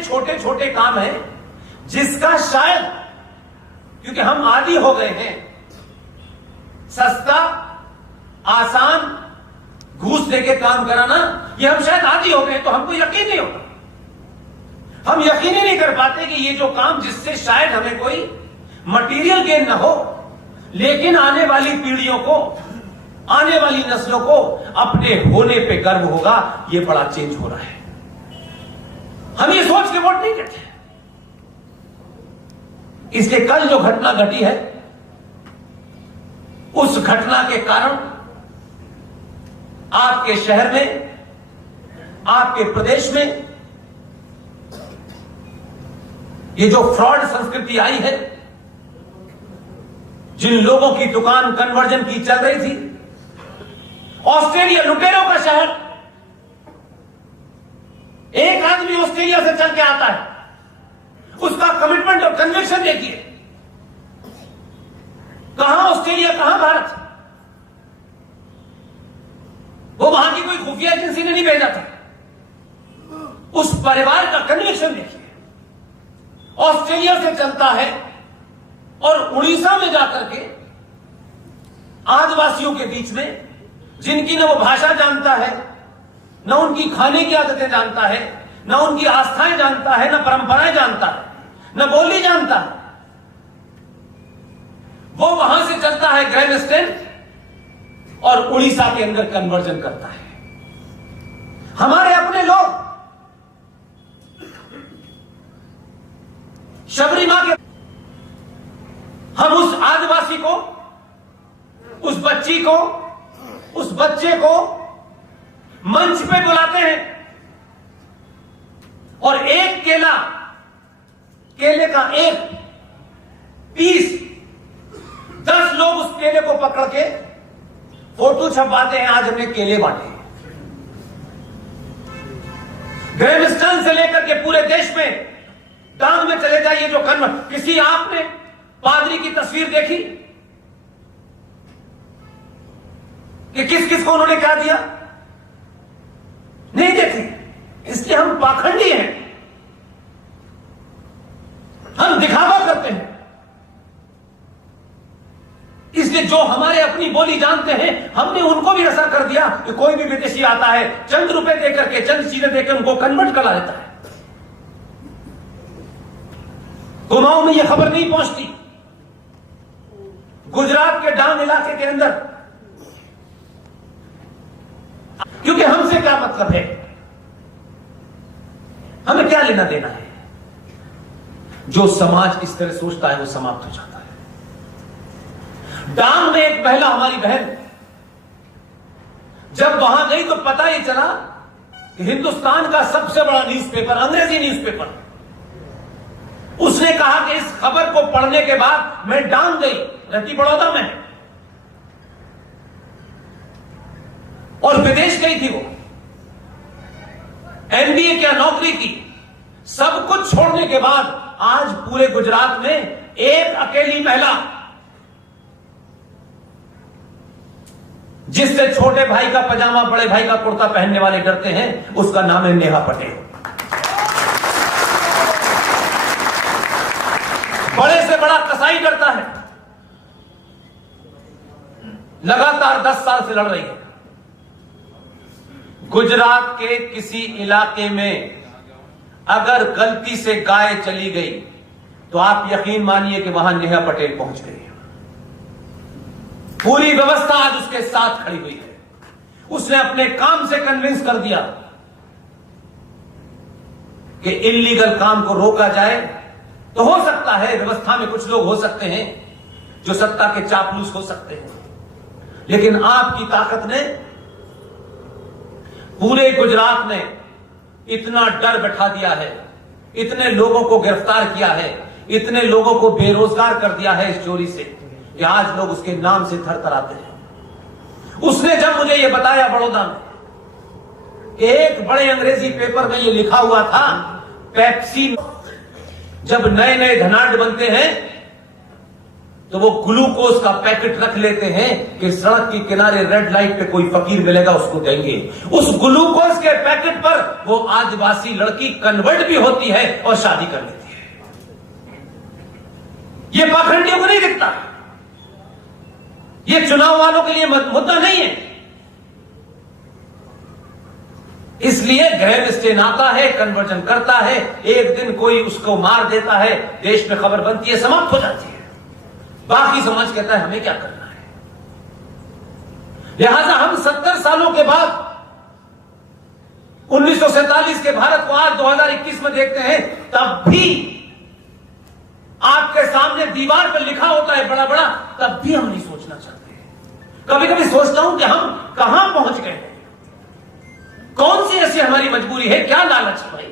ऐसे छोटे छोटे काम हैं जिसका शायद, क्योंकि हम आदी हो गए हैं सस्ता आसान घूस देके काम कराना, ये हम शायद आदी हो गए तो हमको यकीन नहीं होता। हम यकीन ही नहीं कर पाते कि ये जो काम जिससे शायद हमें कोई मटेरियल गेन ना हो, लेकिन आने वाली पीढ़ियों को, आने वाली नस्लों को अपने होने पे गर्व होगा, ये बड़ा चेंज हो रहा है। हम ये सोच के वोट नहीं देते। इसलिए कल जो घटना घटी है, उस घटना के कारण आपके शहर में, आपके प्रदेश में ये जो फ्रॉड संस्कृति आई है, जिन लोगों की दुकान कन्वर्जन की चल रही थी, ऑस्ट्रेलिया लुटेरों का शहर, एक आदमी ऑस्ट्रेलिया से चल के आता है, उसका कमिटमेंट और कन्विक्शन देखिए। कहां ऑस्ट्रेलिया, कहां भारत? वो वहां की कोई खुफिया एजेंसी ने नहीं भेजा था। उस परिवार का कन्विक्शन देखिए। ऑस्ट्रेलिया से चलता है और उड़ीसा में जाकर के आदिवासियों के बीच में, जिनकी न वो भाषा जानता है, न उनकी खाने की आदतें जानता है, न उनकी आस्थाएं जानता है, न परंपराएं जानता है, न बोली जानता है, वो वहां से चलता है ग्रैंडस्टैंड और उड़ीसा के अंदर कन्वर्जन करता है। हमारे अपने लोग शबरी मां के, हम उस आदिवासी को, उस बच्ची को, उस बच्चे को मंच पे बुलाते हैं और एक केले का एक पीस 10 लोग उस केले को पकड़ के फोटो छपवाते हैं, आज हमने केले बांटे। ग्रैंडस्टैंड से लेकर के पूरे देश में डांग में चले जाइए जो किसी आपने पादरी की तस्वीर देखी कि किस किस को उन्होंने क्या दिया? नहीं देखी। इसलिए हम पाखंडी हैं, हम दिखावा करते हैं। इसलिए जो हमारे अपनी बोली जानते हैं, हमने उनको भी ऐसा कर दिया कि कोई भी विदेशी आता है, चंद रुपए देकर के, चंद चीजें देकर उनको कन्वर्ट करा देता है। कुमाऊं में यह खबर नहीं पहुंचती। गुजरात के डांग इलाके के अंदर, क्योंकि हमसे क्या मतलब है, हमें क्या लेना देना है। जो समाज इस तरह सोचता है वो समाप्त हो जाता है। डांग में एक महिला, हमारी बहन, जब वहां गई तो पता ही चला कि हिंदुस्तान का सबसे बड़ा न्यूज़पेपर, अंग्रेजी न्यूज़पेपर, उसने कहा कि इस खबर को पढ़ने के बाद मैं डांग गई, रहती बड़ौदा में और विदेश गई थी, वो एमबीए क्या नौकरी की, सब कुछ छोड़ने के बाद आज पूरे गुजरात में एक अकेली महिला, जिससे छोटे भाई का पजामा बड़े भाई का कुर्ता पहनने वाले डरते हैं, उसका नाम है नेहा पटेल। बड़े से बड़ा कसाई डरता है, लगातार 10 साल से लड़ रही है। गुजरात के किसी इलाके में अगर गलती से गाय चली गई तो आप यकीन मानिए कि वहां नेहा पटेल पहुंच गई। पूरी व्यवस्था आज उसके साथ खड़ी हुई है। उसने अपने काम से कन्विंस कर दिया कि इल्लीगल काम को रोका जाए। तो हो सकता है व्यवस्था में कुछ लोग हो सकते हैं जो सत्ता के चापलूस हो सकते हैं, लेकिन आपकी ताकत ने पूरे गुजरात में इतना डर बैठा दिया है, इतने लोगों को गिरफ्तार किया है, इतने लोगों को बेरोजगार कर दिया है इस चोरी से कि आज लोग उसके नाम से थरथराते हैं। उसने जब मुझे यह बताया बड़ौदा में, एक बड़े अंग्रेजी पेपर में यह लिखा हुआ था, पेप्सी, जब नए नए धनाढ्य बनते हैं तो वो ग्लूकोज का पैकेट रख लेते हैं कि सड़क के किनारे रेड लाइट पे कोई फकीर मिलेगा उसको देंगे। उस ग्लूकोज के पैकेट पर वो आदिवासी लड़की कन्वर्ट भी होती है और शादी कर लेती है। ये पाखंडियों को नहीं दिखता, ये चुनाव वालों के लिए मुद्दा नहीं है। इसलिए ग्रैंड स्टेन आता है, कन्वर्जन करता है, एक दिन कोई उसको मार देता है, देश में खबर बनती है, समाप्त हो जाती है। बाकी समाज कहता है हमें क्या करना है। लिहाजा हम 70 सालों के बाद 1947 के भारत को आज 2021 में देखते हैं, तब भी आपके सामने दीवार पर लिखा होता है बड़ा बड़ा, तब भी हम नहीं सोचना चाहते। कभी कभी सोचता हूं कि हम कहां पहुंच गए हैं, कौन सी ऐसी हमारी मजबूरी है, क्या लालच है भाई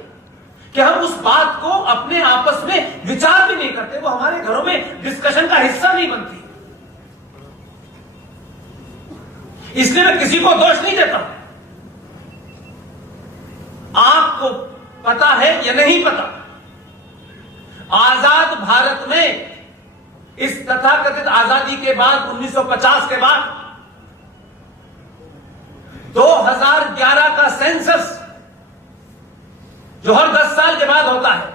कि हम उस बात को अपने आपस में विचार भी नहीं करते, वो हमारे घरों में डिस्कशन का हिस्सा नहीं बनती। इसलिए मैं किसी को दोष नहीं देता। आपको पता है या नहीं पता, आजाद भारत में इस तथाकथित आजादी के बाद 1950 के बाद 2011 का सेंसस जो हर 10 साल के बाद होता है,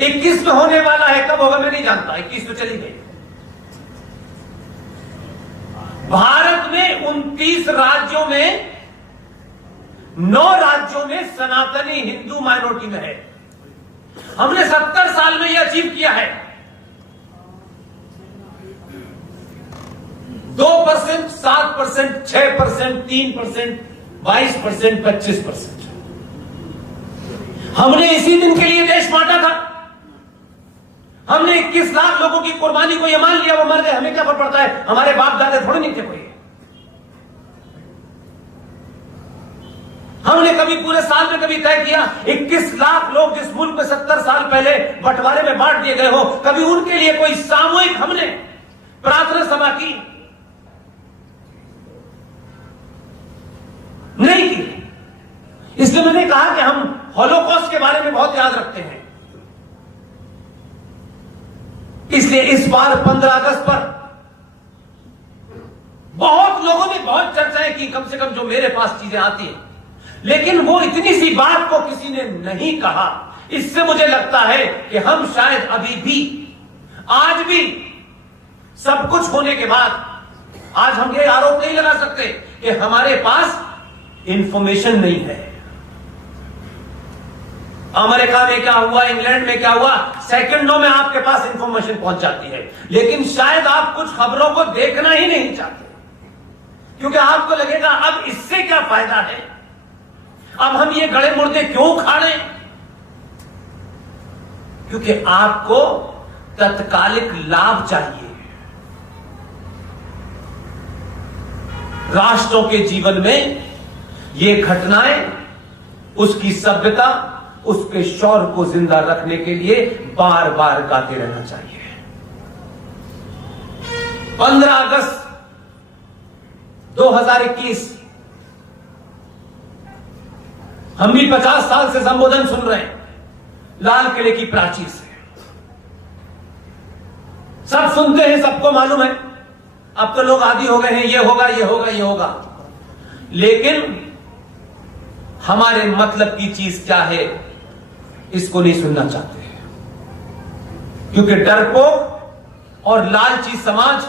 21 में होने वाला है, कब होगा मैं नहीं जानता, 21 तो चली गई। भारत में 29 राज्यों में 9 राज्यों में सनातनी हिंदू माइनॉरिटी में है। हमने 70 साल में यह अचीव किया है। 2%, 7%, 6%, 3%, 22%, 25%। हमने इसी दिन के लिए देश बांटा था। हमने 21 लाख लोगों की कुर्बानी को यह मान लिया वो मर गए, हमें क्या फर्क पड़ता है, हमारे बाप दादा थोड़े नहीं थे कोई। हमने कभी पूरे साल में कभी तय किया 21 लाख लोग जिस मुल्क में 70 साल पहले बंटवारे में बांट दिए गए हो, कभी उनके लिए कोई सामूहिक हमने प्रार्थना सभा की? नहीं की। इसलिए मैंने कहा कि हम हॉलोकॉस्ट के बारे में बहुत याद रखते हैं। इसलिए इस बार 15 अगस्त पर बहुत लोगों ने बहुत चर्चाएं की, कम से कम जो मेरे पास चीजें आती हैं, लेकिन वो इतनी सी बात को किसी ने नहीं कहा। इससे मुझे लगता है कि हम शायद अभी भी, आज भी सब कुछ होने के बाद आज हम ये आरोप नहीं लगा सकते कि हमारे पास इंफॉर्मेशन नहीं है। अमेरिका में क्या हुआ, इंग्लैंड में क्या हुआ, सेकंडों में आपके पास इंफॉर्मेशन पहुंच जाती है। लेकिन शायद आप कुछ खबरों को देखना ही नहीं चाहते, क्योंकि आपको लगेगा अब इससे क्या फायदा है, अब हम ये गड़े मुर्दे क्यों खाड़े, क्योंकि आपको तत्कालिक लाभ चाहिए। राष्ट्रों के जीवन में ये घटनाएं उसकी सभ्यता, उसके शौर्य को जिंदा रखने के लिए बार बार गाते रहना चाहिए। 15 अगस्त 2021 हम भी 50 साल से संबोधन सुन रहे हैं लाल किले की प्राचीर से। सब सुनते हैं, सबको मालूम है, अब तो लोग आदी हो गए हैं, ये होगा ये होगा ये होगा। लेकिन हमारे मतलब की चीज क्या है, इसको नहीं सुनना चाहते, क्योंकि डरपोक और लालची समाज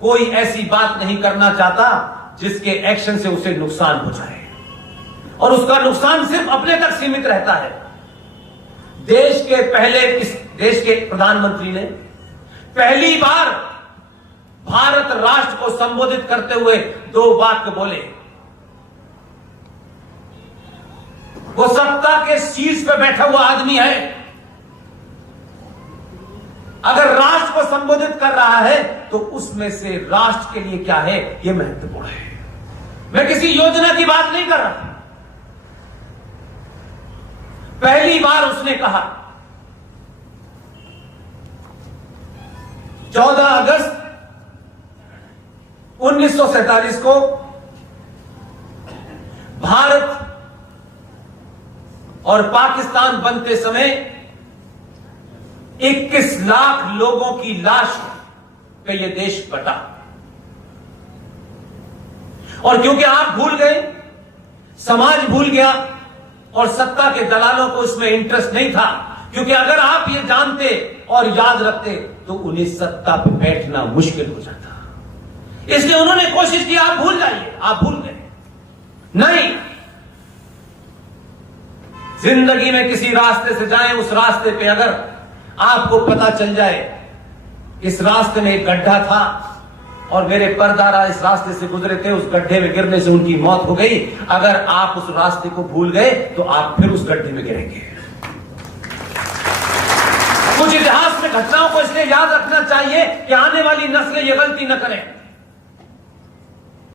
कोई ऐसी बात नहीं करना चाहता जिसके एक्शन से उसे नुकसान हो जाए, और उसका नुकसान सिर्फ अपने तक सीमित रहता है। देश के प्रधानमंत्री ने पहली बार भारत राष्ट्र को संबोधित करते हुए 2 वाक्य बोले। वो सत्ता के शीर्ष पे बैठा हुआ आदमी है, अगर राष्ट्र को संबोधित कर रहा है तो उसमें से राष्ट्र के लिए क्या है यह महत्वपूर्ण है। मैं किसी योजना की बात नहीं कर रहा। पहली बार उसने कहा 14 अगस्त 1947 को भारत और पाकिस्तान बनते समय 21 लाख लोगों की लाश पे यह देश बटा। और क्योंकि आप भूल गए, समाज भूल गया और सत्ता के दलालों को इसमें इंटरेस्ट नहीं था, क्योंकि अगर आप ये जानते और याद रखते तो उन्हें सत्ता पे बैठना मुश्किल हो जाता। इसलिए उन्होंने कोशिश की आप भूल जाइए, आप भूल गए। नहीं, जिंदगी में किसी रास्ते से जाएं, उस रास्ते पे अगर आपको पता चल जाए इस रास्ते में एक गड्ढा था और मेरे परदादा इस रास्ते से गुजरे थे, उस गड्ढे में गिरने से उनकी मौत हो गई, अगर आप उस रास्ते को भूल गए तो आप फिर उस गड्ढे में गिरेंगे। कुछ इतिहास में घटनाओं को इसलिए याद रखना चाहिए कि आने वाली नस्लें ये गलती न करें।